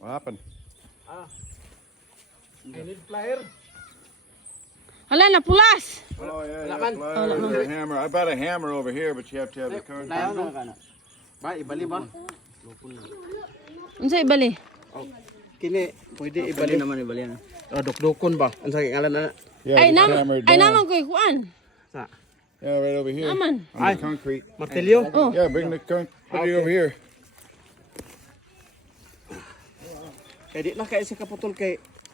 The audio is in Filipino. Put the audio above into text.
What happened? I need plier. Hala, napulas. Oh yeah, man. pliers or a hammer. I bought a hammer over here, but you have to have the car. Ba, ibali ba? Unsa ibali? Kini, pwede ibali naman ibali na. Oh, dukdukon ba? Ang sa ngalan na. Yeah, Ay just nam hammer it ay down. naman ko'y kuan. Sa. Yeah, right over here. Naman. On the concrete. Martilyo? Oh. Yeah, bring the put it over here. Kaya di na kaya sa kaputol kay